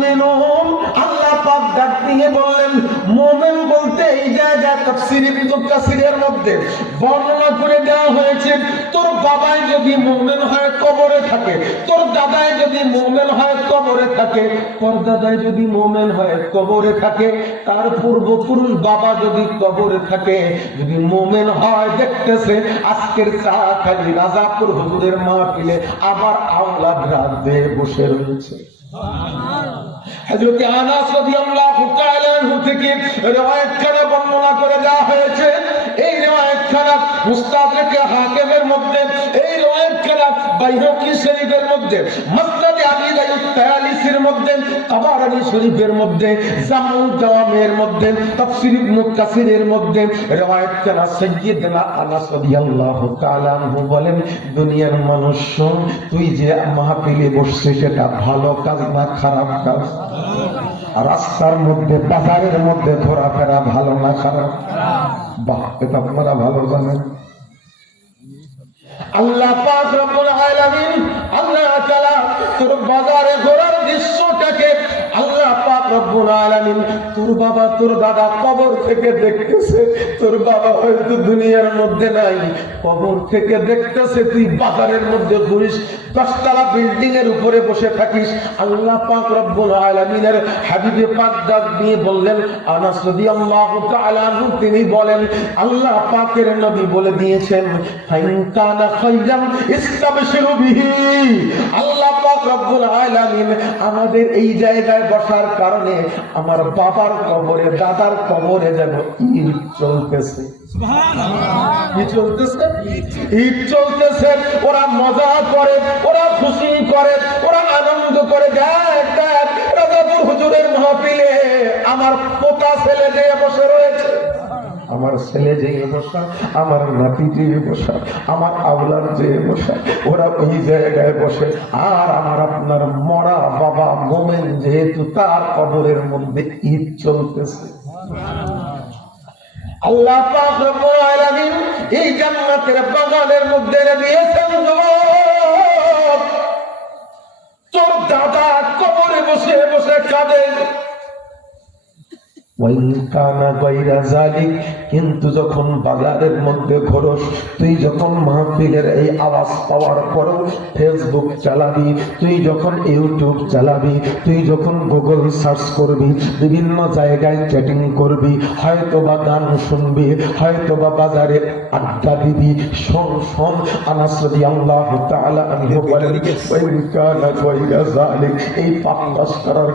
মুমিনুন, আল্লাহ পাক ডাক দিয়ে বললেন মুমিন বলতে এই জায়গায় তাফসীর ইবনে কাসিরের মধ্যে বর্ণনা করে দেওয়া হয়েছে, তোর বাবাই যদি মুমিন হয় কবরে থাকে, তোর দাদাই যদি মুমিন হয় কবরে থাকে, তোর দাদাই যদি মুমিন হয় কবরে থাকে, তার পূর্বপুরুষ বাবা যদি কবরে থাকে, যদি মুমিন হয় দেখতেছে আজকের চা খালি রাজাপুর হুজুরের মাহফিলে আবার আওলাদ রাত দিয়ে বসে রয়েছে। হযরত আনাস রাদিয়াল্লাহু তাআলা আনহু থেকে riwayat খানা বর্ণনা করে দেওয়া হয়েছে। এই riwayat খানা মুস্তাদরাক হাকিমের মধ্যে, এই riwayat খানা বাইহাকি শরীফের মধ্যে, মুসনাদ আবি দাউদ তায়ালিসির মধ্যে, তাবারানী শরীফের মধ্যে, জামুল জাওয়ামের মধ্যে, তাফসীর ইবনে কাসিরের মধ্যে riwayat খানা সাইয়্যিদনা আনাস রাদিয়াল্লাহু তাআলা আনহু বলেন, দুনিয়ার মানুষ শোন, তুই যে মাহফিলে বসছিস সেটা ভালো কাজ না খারাপ কাজ? রাস্তার মধ্যে বাজারের মধ্যে ঘোরাফেরা ভালো না খারাপ? বাহ, এটা আপনারা ভালো জানেন। আল্লাহ পাক রব্বুল আলামিন আল্লাহ তাআলা তোর বাজারে ঘোরার দৃশ্যটাকে আল্লাহ পাক রব্বুল আলামিন তোর বাবা তোর দাদা কবর থেকে দেখতেছে। তোর বাবা হয়তো দুনিয়ার মধ্যে নাই, কবর থেকে দেখতেছে তুই বাজারের মধ্যে ঘুরিস, 10 তলা বিল্ডিং এর উপরে বসে থাকিস। আল্লাহ পাক রব্বুল আলামিনের হাবিবে পাক ডাক দিয়ে বললেন, আনাস রাদিয়াল্লাহু তাআলা আনহু তিনি বলেন, আল্লাহ পাকের নবী বলে দিয়েছেন, ফাইন কানা খাইরান ইস্তাবশিরু বিহি। আল্লাহ পাক রব্বুল আলামিন আমাদের এই জায়গায় বসার কারণে আমার বাবার কবরে দাদার কবরে যেন ঈদ চলতেছে। কি চলতেছে? ঈদ চলতেছে। ওরা মজা করে, ওরা খুশি করে, ওরা আনন্দ করে। দেখ দেখ রাজাপুর হুজুরের মাহফিলে আমার পোতা ছেলে যে বসে রয়েছে, আমার ছেলে যে বসা, আমার নাতি যে বসা, আমার আওলাদ যে বসা, ওরা ওই জায়গায় বসে। আর আমার আপনার মরা বাবা মোমেন যেহেতু তার কবরের মধ্যে ঈদ চলতেছে। আল্লাহ পাক রব্বুল আলামিন এই জান্নাতের বাগানের মধ্যে দিয়েছেন, তোর দাদা কবরে বসে বসে কাঁদে। কিন্তু যখন বাজারের মধ্যে ঘোরস, তুই যখন মাহফিলের এই আওয়াজ পাওয়ার পরেও ফেসবুক চালাবি, তুই যখন ইউটিউব চালাবি, তুই যখন গুগল সার্চ করবি, বিভিন্ন জায়গায় চ্যাটিং করবি, হয়তো বা গান শুনবি, হয়তো বা বাজারে আড্ডা দিবি। শোন শোন, আনাস রাদিয়াল্লাহু তাআলা আনহু বলেন, এই পাপ কাজ করার